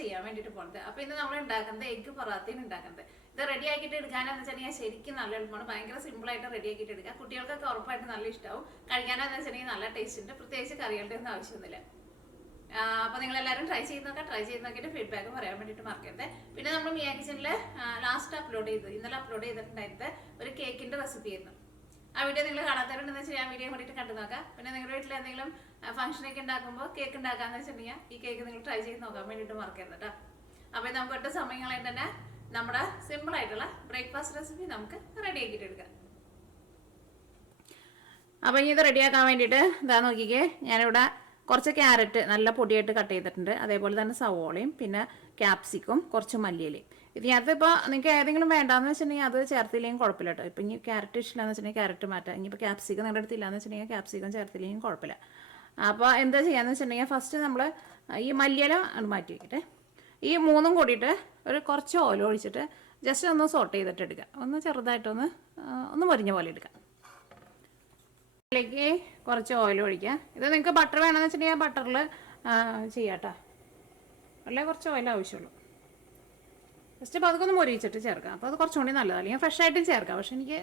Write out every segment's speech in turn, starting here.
ചെയ്യാൻ വേണ്ടിയിട്ട് പോകുന്നത്. അപ്പോൾ ഇന്ന് നമ്മൾ ഉണ്ടാക്കുന്നത് എഗ്ഗ് പൊറാത്തയാണ് ഉണ്ടാക്കുന്നത്. ഇത് റെഡി ആക്കിയിട്ട് എടുക്കാനെന്ന് വെച്ചിട്ടുണ്ടെങ്കിൽ ശരിക്കും നല്ല എളുപ്പമാണ്. ഭയങ്കര സിമ്പിളായിട്ട് റെഡി ആക്കിയിട്ട് എടുക്കുക. കുട്ടികൾക്കൊക്കെ ഉറപ്പായിട്ട് നല്ല ഇഷ്ടമാവും. കഴിക്കാനെന്ന് വെച്ചിട്ടുണ്ടെങ്കിൽ നല്ല ടേസ്റ്റ് ഉണ്ട്. പ്രത്യേകിച്ച് കറികളുടെ ഒന്നും ആവശ്യമൊന്നുമില്ല. അപ്പോൾ നിങ്ങളെല്ലാവരും ട്രൈ ചെയ്ത് നോക്കിയിട്ട് ഫീഡ്ബാക്ക് പറയാൻ വേണ്ടിയിട്ട് മറക്കരുത്. പിന്നെ നമ്മൾ മിയ കിച്ചണിൽ ലാസ്റ്റ് ഇന്നലെ അപ്ലോഡ് ചെയ്തിട്ടുണ്ടായിരുന്നത് ഒരു കേക്കിൻ്റെ റെസിപ്പി ആയിരുന്നു. ആ വീഡിയോ നിങ്ങൾ കാണാത്തവരുണ്ടെന്ന് വെച്ചാൽ ആ വീഡിയോ വേണ്ടിയിട്ട് കണ്ടു നോക്കാം. പിന്നെ നിങ്ങളുടെ വീട്ടിൽ എന്തെങ്കിലും ഫംഗ്ഷനൊക്കെ ഉണ്ടാക്കുമ്പോൾ കേക്ക് ഉണ്ടാക്കാന്ന് വെച്ചിട്ടുണ്ടെങ്കിൽ ഈ കേക്ക് നിങ്ങൾ ട്രൈ ചെയ്ത് നോക്കാൻ വേണ്ടിയിട്ട് മറക്കരുത് കേട്ടോ. അപ്പോൾ നമുക്ക് ഒട്ടും സമയങ്ങളായിട്ട് തന്നെ നമ്മുടെ സിമ്പിൾ ആയിട്ടുള്ള ബ്രേക്ക്ഫാസ്റ്റ് റെസിപ്പി നമുക്ക് റെഡി ആക്കിയിട്ട് എടുക്കാം. അപ്പോൾ ഇനി ഇത് റെഡിയാക്കാൻ വേണ്ടിയിട്ട് ഇതാ നോക്കിക്കേ, ഞാനിവിടെ കുറച്ച് ക്യാരറ്റ് നല്ല പൊടിയായിട്ട് കട്ട് ചെയ്തിട്ടുണ്ട്. അതേപോലെ തന്നെ സവോളയും പിന്നെ ക്യാപ്സിക്കും കുറച്ച് മല്ലിയിലയും. ഇതിനകത്ത് ഇപ്പോൾ നിങ്ങൾക്ക് ഏതെങ്കിലും വേണ്ടാന്ന് വെച്ചിട്ടുണ്ടെങ്കിൽ അത് ചേർത്തില്ലെങ്കിൽ കുഴപ്പമില്ല കേട്ടോ. ഇപ്പം ഇനി ക്യാരറ്റ് ഇഷ്ടമില്ലാന്ന് വെച്ചിട്ടുണ്ടെങ്കിൽ ക്യാരറ്റ് മാറ്റാം. ഇനിയിപ്പോൾ ക്യാപ്സിക്കം നിങ്ങളുടെ അടുത്ത് ഇല്ലാന്ന് വെച്ചിട്ടുണ്ടെങ്കിൽ ക്യാപ്സിക്കം ചേർത്തില്ലെങ്കിൽ കുഴപ്പമില്ല. അപ്പോൾ എന്താ ചെയ്യാന്ന് വെച്ചിട്ടുണ്ടെങ്കിൽ ഫസ്റ്റ് നമ്മൾ ഈ മല്ലിയില മാറ്റി വയ്ക്കട്ടെ. ഈ മൂന്നും കൂടിയിട്ട് ഒരു കുറച്ച് ഓയിൽ ഒഴിച്ചിട്ട് ജസ്റ്റ് ഒന്ന് സോട്ട് ചെയ്തിട്ട് എടുക്കുക. ഒന്ന് ചെറുതായിട്ടൊന്ന് മൊരിഞ്ഞ പോലെ എടുക്കുക. അതിലേക്ക് കുറച്ച് ഓയിൽ ഒഴിക്കുക. ഇത് നിങ്ങൾക്ക് ബട്ടർ വേണമെന്ന് വെച്ചിട്ടുണ്ടെങ്കിൽ ബട്ടറിൽ ചെയ്യാം കേട്ടോ. അല്ലേ കുറച്ച് ഓയിൽ ആവശ്യമുള്ളൂ. ജസ്റ്റ് അപ്പോൾ അതൊക്കെ ഒന്ന് മൊരിയിച്ചിട്ട് ചേർക്കാം. അപ്പോൾ അത് കുറച്ചും കൂടി നല്ലതാണ്. അല്ലെങ്കിൽ ഫ്രഷ് ആയിട്ടും ചേർക്കാം. പക്ഷേ എനിക്ക്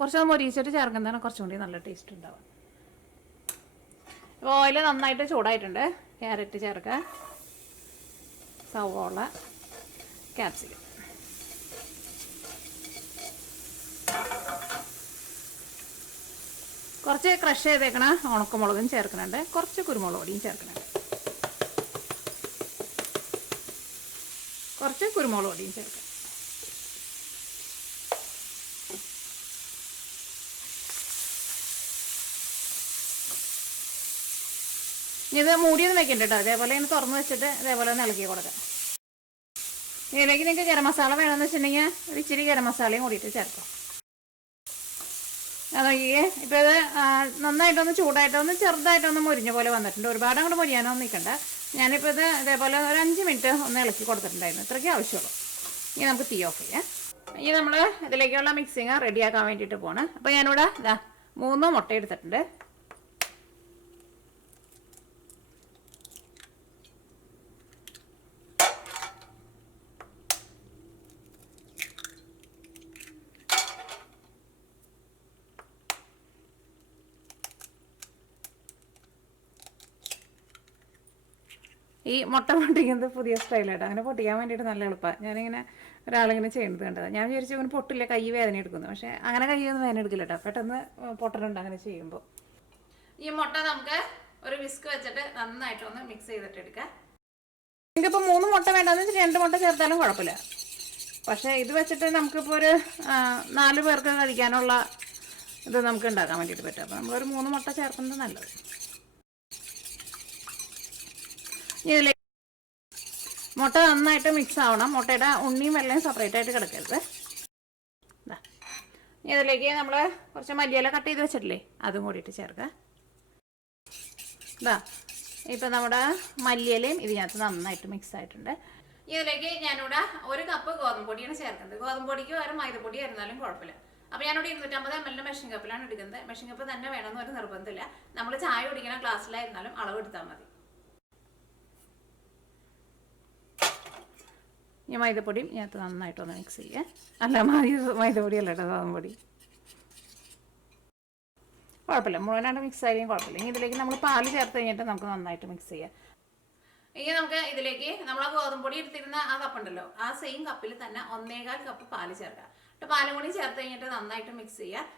കുറച്ചൊന്ന് മൊരിയിച്ചിട്ട് ചേർക്കുന്നതാണ് കുറച്ചും കൂടി നല്ല ടേസ്റ്റ് ഉണ്ടാവുക. അപ്പോൾ ഓയിൽ നന്നായിട്ട് ചൂടായിട്ടുണ്ട്. ക്യാരറ്റ് ചേർക്കുക, സവോള, ക്യാപ്സിക്കം. കുറച്ച് ക്രഷ് ചെയ്തേക്കണ ഉണക്കമുളകും ചേർക്കുന്നുണ്ട്. കുറച്ച് കുരുമുളക് പൊടിയും ചേർക്കുന്നുണ്ട്. കുറച്ച് കുരുമുളക് പൊടിയും ചേർക്കാം. ഇത് മൂടിയൊന്നും വെക്കണ്ട കേട്ടോ. അതേപോലെ ഇങ്ങനെ തുറന്ന് വെച്ചിട്ട് അതേപോലെ ഒന്ന് ഇളക്കി കൊടുക്കാം. ഇതിലേക്ക് നിങ്ങൾക്ക് ഗരം മസാല വേണമെന്ന് വെച്ചിട്ടുണ്ടെങ്കിൽ ഒരു ഇച്ചിരി ഗരം മസാലയും കൂടിയിട്ട് ചേർക്കാം. അതൊക്കെ ഇപ്പോൾ ഇത് നന്നായിട്ടൊന്ന് ചൂടായിട്ടൊന്ന് ചെറുതായിട്ടൊന്ന് മുരിഞ്ഞ പോലെ വന്നിട്ടുണ്ട്. ഒരുപാട് അങ്ങോട്ട് മുരിയാനൊന്നും നിൽക്കണ്ട. ഞാനിപ്പോൾ ഇത് ഇതേപോലെ ഒരു 5 മിനിറ്റ് ഒന്ന് ഇളക്കി കൊടുത്തിട്ടുണ്ടായിരുന്നു. ഇത്രയ്ക്ക് ആവശ്യമുള്ളൂ. ഇനി നമുക്ക് തീ ഓഫ് ചെയ്യാം. ഇനി നമ്മൾ ഇതിലേക്കുള്ള മിക്സിങ് റെഡിയാക്കാൻ വേണ്ടിയിട്ട് പോകണം. അപ്പോൾ ഞാനിവിടെ 3 മുട്ട എടുത്തിട്ടുണ്ട്. ഈ മുട്ട പൊട്ടിക്കുന്നത് പുതിയ സ്റ്റൈലായിട്ട്. അങ്ങനെ പൊട്ടിക്കാൻ വേണ്ടിയിട്ട് നല്ല എളുപ്പമാണ്. ഞാനിങ്ങനെ ഒരാളിങ്ങനെ ചെയ്യുന്നത് കണ്ടത്. ഞാൻ വിചാരിച്ചു ഇങ്ങനെ പൊട്ടില്ല, കൈ വേദന എടുക്കുന്നു. പക്ഷേ അങ്ങനെ കൈയൊന്നും വേദന എടുക്കില്ല കേട്ടോ. പെട്ടെന്ന് പൊട്ടലുണ്ട് അങ്ങനെ ചെയ്യുമ്പോൾ. ഈ മുട്ട നമുക്ക് ഒരു വിസ്ക് വെച്ചിട്ട് നന്നായിട്ടൊന്ന് മിക്സ് ചെയ്തിട്ട് എടുക്കാം. നിങ്ങൾക്കിപ്പോൾ 3 മുട്ട വേണ്ടെന്ന് വെച്ചാൽ 2 മുട്ട ചേർത്താലും കുഴപ്പമില്ല. പക്ഷേ ഇത് വെച്ചിട്ട് നമുക്കിപ്പോൾ ഒരു 4 പേർക്ക് കഴിക്കാനുള്ള ഇത് നമുക്ക് ഉണ്ടാക്കാൻ വേണ്ടിയിട്ട് പറ്റും. അപ്പോൾ നമ്മളൊരു 3 മുട്ട ചേർക്കുന്നത് നല്ലത്. ഇതിലേക്ക് മുട്ട നന്നായിട്ട് മിക്സ് ആവണം. മുട്ടയുടെ ഉണ്ണിയും വെള്ളയും സെപ്പറേറ്റ് ആയിട്ട് കിടക്കരുത്. ഇതിലേക്ക് നമ്മൾ കുറച്ച് മല്ലിയില കട്ട് ചെയ്ത് വെച്ചിട്ടില്ലേ, അതും കൂടിയിട്ട് ചേർക്കുക. ഇപ്പം നമ്മുടെ മല്ലിയിലയും ഇതിനകത്ത് നന്നായിട്ട് മിക്സ് ആയിട്ടുണ്ട്. ഇതിലേക്ക് ഞാനിവിടെ 1 കപ്പ് ഗോതമ്പ് പൊടിയാണ് ചേർക്കുന്നത്. ഗോതമ്പ് പൊടിക്ക് വേറെ മൈദപ്പൊടി ആയിരുന്നാലും കുഴപ്പമില്ല. അപ്പോൾ ഞാനിവിടെ 250 ml മെഷീൻ കപ്പിലാണ് എടുക്കുന്നത്. മെഷീൻ കപ്പ് തന്നെ വേണമെന്ന് ഒരു നിർബന്ധമില്ല. നമ്മൾ ചായ കുടിക്കുന്ന ഗ്ലാസ്സിലായിരുന്നാലും അളവെടുത്താൽ മതി. ഈ മൈദപ്പൊടിയും ഇതിനകത്ത് നന്നായിട്ടൊന്ന് മിക്സ് ചെയ്യുക. അല്ല, മൈദപ്പൊടി അല്ല കേട്ടോ, ഗോതമ്പൊടി. കുഴപ്പമില്ല, മുഴുവനായിട്ട് മിക്സ് ആയാലും കുഴപ്പമില്ല. ഇനി ഇതിലേക്ക് നമ്മൾ പാല് ചേർത്ത് കഴിഞ്ഞിട്ട് നമുക്ക് നന്നായിട്ട് മിക്സ് ചെയ്യാം. ഇനി നമുക്ക് ഇതിലേക്ക് നമ്മൾ ആ ഗോതമ്പൊടി എടുത്തിരുന്ന ആ കപ്പുണ്ടല്ലോ, ആ സെയിം കപ്പിൽ തന്നെ 1.25 കപ്പ് പാല് ചേർക്കാം. പാലും കൂടി ചേർത്ത് കഴിഞ്ഞിട്ട് നന്നായിട്ട് മിക്സ് ചെയ്യുക.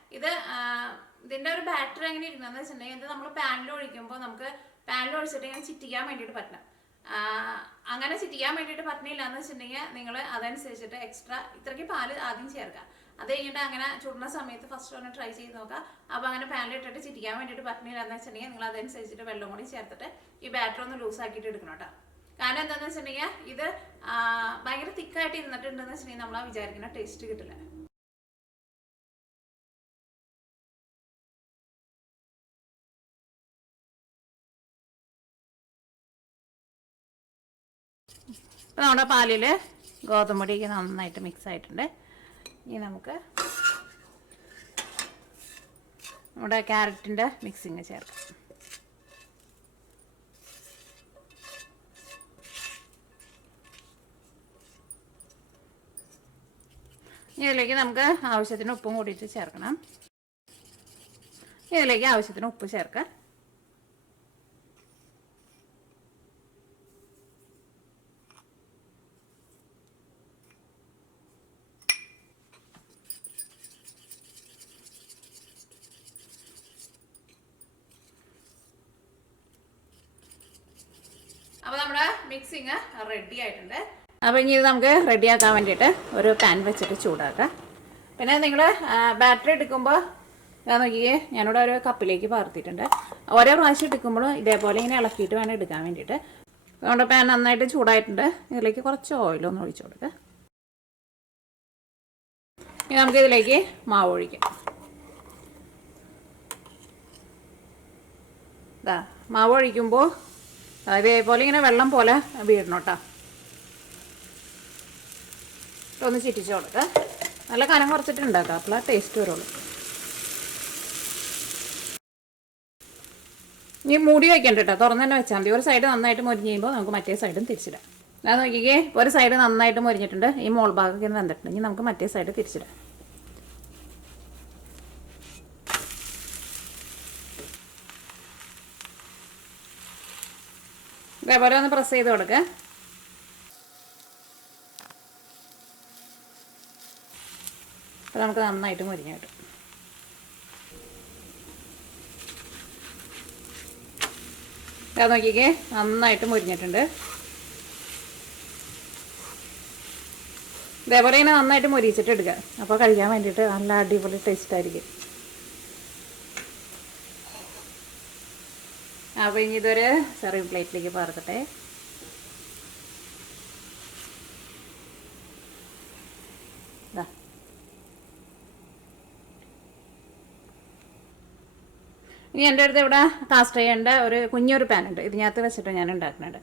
ഇതിൻ്റെ ഒരു ബാറ്റർ എങ്ങനെ ഇരിക്കുന്നതെന്ന് വെച്ചിട്ടുണ്ടെങ്കിൽ ഇത് നമ്മൾ പാനിൽ ഒഴിക്കുമ്പോൾ നമുക്ക് പാനിൽ ഒഴിച്ചിട്ട് ഇങ്ങനെ ചിറ്റിക്കാൻ വേണ്ടിയിട്ട് പറ്റണം. അങ്ങനെ ചിറ്റിക്കാൻ വേണ്ടിയിട്ട് പറ്റണില്ല എന്ന് വെച്ചിട്ടുണ്ടെങ്കിൽ നിങ്ങൾ അതനുസരിച്ചിട്ട് എക്സ്ട്രാ ഇത്രയ്ക്ക് പാല് ആദ്യം ചേർക്കുക. അത് കഴിഞ്ഞിട്ട് അങ്ങനെ ചുടുന്ന സമയത്ത് ഫസ്റ്റ് ഒന്ന് ട്രൈ ചെയ്ത് നോക്കുക. അപ്പോൾ അങ്ങനെ പാനിലിട്ടിട്ട് ചിറ്റിക്കാൻ വേണ്ടിയിട്ട് പറ്റണില്ല എന്ന് വെച്ചിട്ടുണ്ടെങ്കിൽ നിങ്ങൾ അതനുസരിച്ചിട്ട് വെള്ളം കൂടി ചേർത്തിട്ട് ഈ ബാറ്റർ ഒന്ന് ലൂസാക്കിയിട്ട് എടുക്കണം കേട്ടോ. കാരണം എന്താണെന്ന് വെച്ചിട്ടുണ്ടെങ്കിൽ ഇത് ഭയങ്കര തിക്കായിട്ട് ഇരുന്നിട്ടുണ്ടെന്ന് വെച്ചിട്ടുണ്ടെങ്കിൽ നമ്മൾ ആ വിചാരിക്കുന്ന ടേസ്റ്റ് കിട്ടില്ല. അപ്പോൾ നമ്മുടെ പാലിൽ ഗോതമ്പൊടിയൊക്കെ നന്നായിട്ട് മിക്സ് ആയിട്ടുണ്ട്. ഇനി നമുക്ക് നമ്മുടെ ക്യാരറ്റിൻ്റെ മിക്സിങ് ചേർക്കാം. അപ്പോൾ 1 കപ്പ് 1.5 കപ്പ് ഇതിലേക്ക് നമുക്ക് ആവശ്യത്തിന് ഉപ്പും കൂടിയിട്ട് ചേർക്കണം. ഇതിലേക്ക് ആവശ്യത്തിന് ഉപ്പ് ചേർക്കാം. അപ്പോൾ നമ്മുടെ മിക്സിങ് റെഡി ആയിട്ടുണ്ട്. അപ്പോൾ ഇനി ഇത് നമുക്ക് റെഡിയാക്കാൻ വേണ്ടിയിട്ട് ഒരു പാൻ വെച്ചിട്ട് ചൂടാക്കാം. പിന്നെ നിങ്ങൾ ബാറ്ററി എടുക്കുമ്പോൾ ഞാൻ നോക്കിയേ, ഞാനിവിടെ ഒരു കപ്പിലേക്ക് പകർത്തിയിട്ടുണ്ട്. ഓരോ പ്രാവശ്യം എടുക്കുമ്പോഴും ഇതേപോലെ ഇങ്ങനെ ഇളക്കിയിട്ട് വേണം എടുക്കാൻ വേണ്ടിയിട്ട്. നമ്മുടെ പാൻ നന്നായിട്ട് ചൂടായിട്ടുണ്ട്. ഇതിലേക്ക് കുറച്ച് ഓയിലൊന്ന് ഒഴിച്ചു കൊടുക്കുക. ഇനി നമുക്ക് ഇതിലേക്ക് മാവ് ഒഴിക്കാം. ഇതാ മാവ് ഒഴിക്കുമ്പോൾ അതേപോലെ ഇങ്ങനെ വെള്ളം പോലെ വീഴണം കേട്ടോ. ഒന്ന് ചിറ്റിച്ച് കൊടുക്കുക. നല്ല കനം കുറച്ചിട്ട് ഉണ്ടാക്കാം, അപ്പോൾ ടേസ്റ്റ് വരുള്ളൂ. ഇനി മൂടി വയ്ക്കണ്ട കേട്ടോ, തുറന്ന് തന്നെ വെച്ചാൽ മതി. ഒരു സൈഡ് നന്നായിട്ട് മൊരിഞ്ഞ് കഴിയുമ്പോൾ നമുക്ക് മറ്റേ സൈഡും തിരിച്ചിടാം. ഞാൻ നോക്കിക്കേ, ഒരു സൈഡ് നന്നായിട്ട് മൊരിഞ്ഞിട്ടുണ്ട്. ഈ മോൾ ഭാഗമൊക്കെ വെന്തിട്ടുണ്ട്. ഇനി നമുക്ക് മറ്റേ സൈഡ് തിരിച്ചിടാം. ഇതേപോലെ ഒന്ന് പ്രസ് ചെയ്ത് കൊടുക്കുക. അപ്പോൾ നമുക്ക് നന്നായിട്ട് മൊരിഞ്ഞ് കിട്ടും. അത് നോക്കിക്കേ, നന്നായിട്ട് മൊരിഞ്ഞിട്ടുണ്ട്. ഇതേപോലെ ഇങ്ങനെ നന്നായിട്ട് മൊരിച്ചിട്ട് എടുക്കുക. അപ്പോൾ കഴിക്കാൻ വേണ്ടിയിട്ട് നല്ല അടിപൊളി ടേസ്റ്റ് ആയിരിക്കും. അപ്പോൾ ഇനി ഇതൊരു സെർവിങ് പ്ലേറ്റിലേക്ക് പകർത്തട്ടെ. ഇനി എൻ്റെ അടുത്ത് ഇവിടെ കാസ്റ്റ് ചെയ്യേണ്ട ഒരു കുഞ്ഞൊരു പാനുണ്ട്. ഇതിനകത്ത് വെച്ചിട്ട് ഞാൻ ഉണ്ടാക്കുന്നുണ്ട്.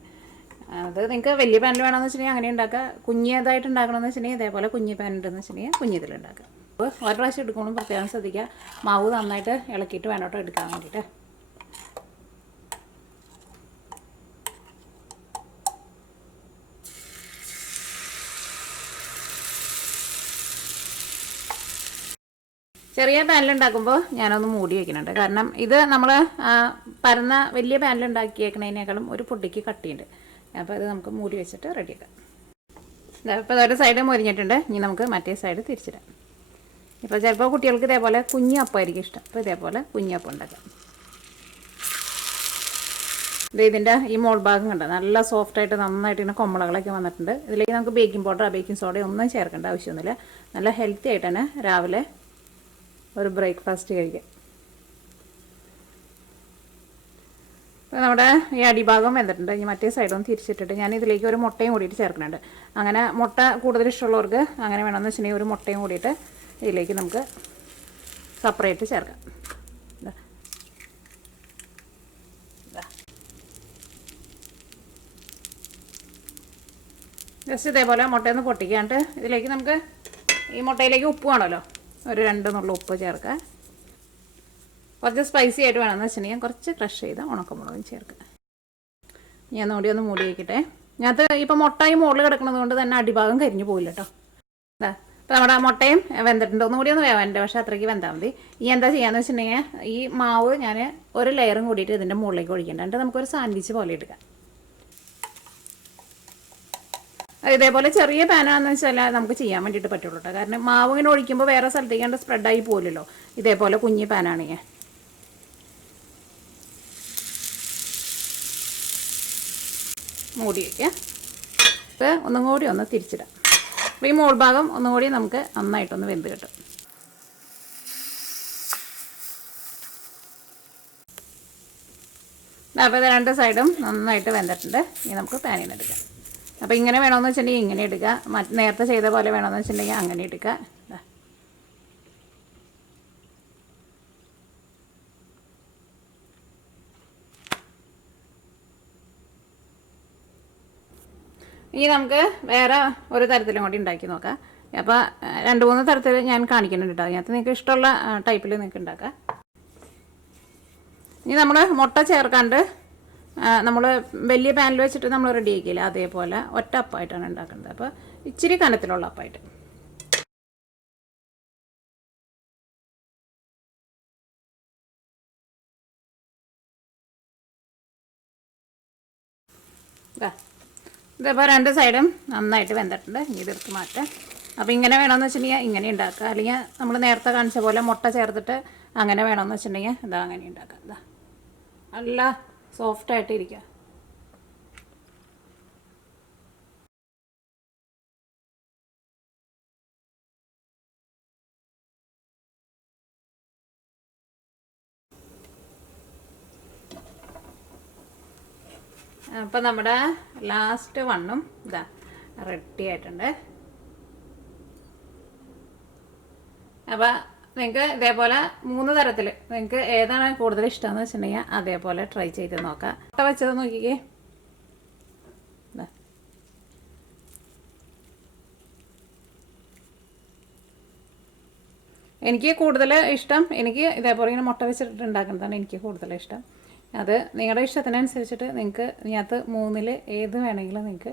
അത് നിങ്ങൾക്ക് വലിയ പാനിൽ വേണമെന്ന് വെച്ചിട്ടുണ്ടെങ്കിൽ അങ്ങനെ ഉണ്ടാക്കുക. കുഞ്ഞതായിട്ട് ഉണ്ടാക്കണമെന്ന് വെച്ചിട്ടുണ്ടെങ്കിൽ ഇതേപോലെ കുഞ്ഞ് പാൻ ഉണ്ടെന്ന് വെച്ചിട്ടുണ്ടെങ്കിൽ കുഞ്ഞതിലുണ്ടാക്കുക. അപ്പോൾ ഒരു പ്രാവശ്യം എടുക്കുമ്പോൾ പ്രത്യേകം ശ്രദ്ധിക്കുക, മാവ് നന്നായിട്ട് ഇളക്കിയിട്ട് വേണം കേട്ടോ എടുക്കാൻ വേണ്ടിയിട്ട്. ചെറിയ പാനിലുണ്ടാക്കുമ്പോൾ ഞാനൊന്ന് മൂടി വയ്ക്കുന്നുണ്ട്. കാരണം ഇത് നമ്മൾ പരന്ന വലിയ പാനിലുണ്ടാക്കിയേക്കണതിനേക്കാളും ഒരു പൊടിക്ക് കട്ടിയുണ്ട്. അപ്പോൾ ഇത് നമുക്ക് മൂടി വെച്ചിട്ട് റെഡിയാക്കാം. ഇപ്പോൾ ഒരു സൈഡ് മൊരിഞ്ഞിട്ടുണ്ട്. ഇനി നമുക്ക് മറ്റേ സൈഡ് തിരിച്ചിടാം. ഇപ്പോൾ ചിലപ്പോൾ കുട്ടികൾക്ക് ഇതേപോലെ കുഞ്ഞപ്പമായിരിക്കും ഇഷ്ടം. അപ്പോൾ ഇതേപോലെ കുഞ്ഞപ്പം ഉണ്ടാക്കാം. ഇതിൻ്റെ ഈ മോൾ ഭാഗം കണ്ട നല്ല സോഫ്റ്റായിട്ട് നന്നായിട്ട് ഇങ്ങനെ കൊമ്മളകളൊക്കെ വന്നിട്ടുണ്ട്. ഇതിലേക്ക് നമുക്ക് ബേക്കിംഗ് പൗഡർ ബേക്കിംഗ് സോഡ ഒന്നും ചേർക്കേണ്ട ആവശ്യമൊന്നുമില്ല. നല്ല ഹെൽത്തി ആയിട്ട് തന്നെ രാവിലെ ഒരു ബ്രേക്ക്ഫാസ്റ്റ് കഴിക്കാം. അപ്പോൾ നമ്മുടെ ഈ അടിഭാഗം വെന്തിട്ടുണ്ട്. ഇനി മറ്റേ സൈഡൊന്ന് തിരിച്ചിട്ടിട്ട് ഞാൻ ഇതിലേക്ക് ഒരു മുട്ടയും കൂടിയിട്ട് ചേർക്കുന്നുണ്ട്. അങ്ങനെ മുട്ട കൂടുതൽ ഇഷ്ടമുള്ളവർക്ക് അങ്ങനെ വേണമെന്ന് വെച്ചിട്ടുണ്ടെങ്കിൽ ഒരു മുട്ടയും കൂടിയിട്ട് ഇതിലേക്ക് നമുക്ക് സെപ്പറേറ്റ് ചേർക്കാം. ജസ്റ്റ് ഇതേപോലെ മുട്ടയൊന്ന് പൊട്ടിക്കാണ്ട് ഇതിലേക്ക് നമുക്ക് ഈ മുട്ടയിലേക്ക് ഉപ്പ് വേണമല്ലോ, ഒരു 2 നുള്ള ഉപ്പ് ചേർക്കുക. കുറച്ച് സ്പൈസി ആയിട്ട് വേണമെന്ന് വെച്ചിട്ടുണ്ടെങ്കിൽ കുറച്ച് ക്രഷ് ചെയ്ത ഉണക്കമുളകും ചേർക്കുക. ഞാൻ ഒന്ന് മൂടി വയ്ക്കട്ടെ. ഇതിനകത്ത് ഇപ്പോൾ മുട്ടയും മുകളിൽ കിടക്കുന്നത് കൊണ്ട് തന്നെ അടിഭാഗം കരിഞ്ഞു പോയില്ല കേട്ടോ. ഇപ്പോൾ നമ്മുടെ മുട്ടയും വെന്തിട്ടുണ്ട്. ഒന്നുകൂടി ഒന്ന് വേവാനുണ്ട്, പക്ഷേ അത്രയ്ക്ക് വെന്താൽ മതി. ഈ എന്താ ചെയ്യാന്ന് വെച്ചിട്ടുണ്ടെങ്കിൽ ഈ മാവ് ഞാൻ ഒരു ലെയറും കൂടിയിട്ട് ഇതിൻ്റെ മുകളിലേക്ക് ഒഴിക്കേണ്ട. എന്നിട്ട് നമുക്കൊരു സാൻഡ്വിച്ച് പോലെ എടുക്കാം. ഇതേപോലെ ചെറിയ പാനാണെന്ന് വെച്ചാൽ നമുക്ക് ചെയ്യാൻ വേണ്ടിയിട്ട് പറ്റുള്ളൂ കേട്ടോ. കാരണം മാവ് ഇങ്ങനെ ഒഴിക്കുമ്പോൾ വേറെ സ്ഥലത്തേക്ക് കണ്ട് സ്പ്രെഡായി പോലല്ലോ. ഇതേപോലെ കുഞ്ഞി പാനാണ് ഞാൻ. മൂടി വയ്ക്കാം. അപ്പോൾ ഒന്നും കൂടി ഒന്ന് തിരിച്ചിടാം. അപ്പോൾ ഈ മോൾ ഭാഗം ഒന്നും കൂടി നമുക്ക് നന്നായിട്ടൊന്ന് വെന്ത് കിട്ടും. അപ്പോൾ ഇത് 2 സൈഡും നന്നായിട്ട് വെന്തിട്ടുണ്ട്. ഇനി നമുക്ക് പാനിൽ നിന്ന് എടുക്കാം. അപ്പോൾ ഇങ്ങനെ വേണമെന്ന് വെച്ചിട്ടുണ്ടെങ്കിൽ ഇങ്ങനെ എടുക്കുക, നേരത്തെ ചെയ്ത പോലെ വേണമെന്ന് വെച്ചിട്ടുണ്ടെങ്കിൽ അങ്ങനെ എടുക്കുക. ഇനി നമുക്ക് വേറെ ഒരു തരത്തിലും കൂടി ഉണ്ടാക്കി നോക്കാം. അപ്പോൾ 2-3 തരത്തിൽ ഞാൻ കാണിക്കുന്നുണ്ട് കേട്ടോ. അതിനകത്ത് നിങ്ങൾക്ക് ഇഷ്ടമുള്ള ടൈപ്പിൽ നിങ്ങൾക്ക് ഉണ്ടാക്കാം. ഇനി നമ്മൾ മുട്ട ചേർക്കാണ്ട് നമ്മൾ വലിയ പാനിൽ വെച്ചിട്ട് നമ്മൾ റെഡി ആക്കിയില്ല, അതേപോലെ ഒറ്റ അപ്പമായിട്ടാണ് ഉണ്ടാക്കുന്നത്. അപ്പോൾ ഇച്ചിരി കനത്തിലുള്ള അപ്പമായിട്ട് ഇതേപോലെ 2 സൈഡും നന്നായിട്ട് വെന്തിട്ടുണ്ട്. ഇതെടുത്ത് മാറ്റാം. അപ്പോൾ ഇങ്ങനെ വേണമെന്ന് വെച്ചിട്ടുണ്ടെങ്കിൽ ഇങ്ങനെ ഉണ്ടാക്കുക, അല്ലെങ്കിൽ നമ്മൾ നേരത്തെ കാണിച്ച പോലെ മുട്ട ചേർത്തിട്ട് അങ്ങനെ വേണമെന്ന് വെച്ചിട്ടുണ്ടെങ്കിൽ ഇതാ അങ്ങനെ ഉണ്ടാക്കുക. ഇതാ നല്ല സോഫ്റ്റായിട്ടിരിക്കുക. അപ്പോൾ നമ്മുടെ ലാസ്റ്റ് വണ്ണും ഇതാ റെഡി ആയിട്ടുണ്ട്. അപ്പോൾ നിങ്ങൾക്ക് ഇതേപോലെ 3 തരത്തിൽ നിങ്ങൾക്ക് ഏതാണ് കൂടുതൽ ഇഷ്ടമെന്ന് വെച്ചിട്ടുണ്ടെങ്കിൽ അതേപോലെ ട്രൈ ചെയ്ത് നോക്കാം. മുട്ട വെച്ചത് നോക്കിക്കേ. എനിക്ക് കൂടുതൽ ഇഷ്ടം എനിക്ക് ഇതേപോലെ ഇങ്ങനെ മുട്ട വെച്ചിട്ട് ഉണ്ടാക്കുന്നതാണ് എനിക്ക് കൂടുതൽ ഇഷ്ടം. അത് നിങ്ങളുടെ ഇഷ്ടത്തിനനുസരിച്ചിട്ട് നിങ്ങൾക്ക് ഇതിനകത്ത് 3-ൽ ഏത് വേണമെങ്കിലും നിങ്ങൾക്ക്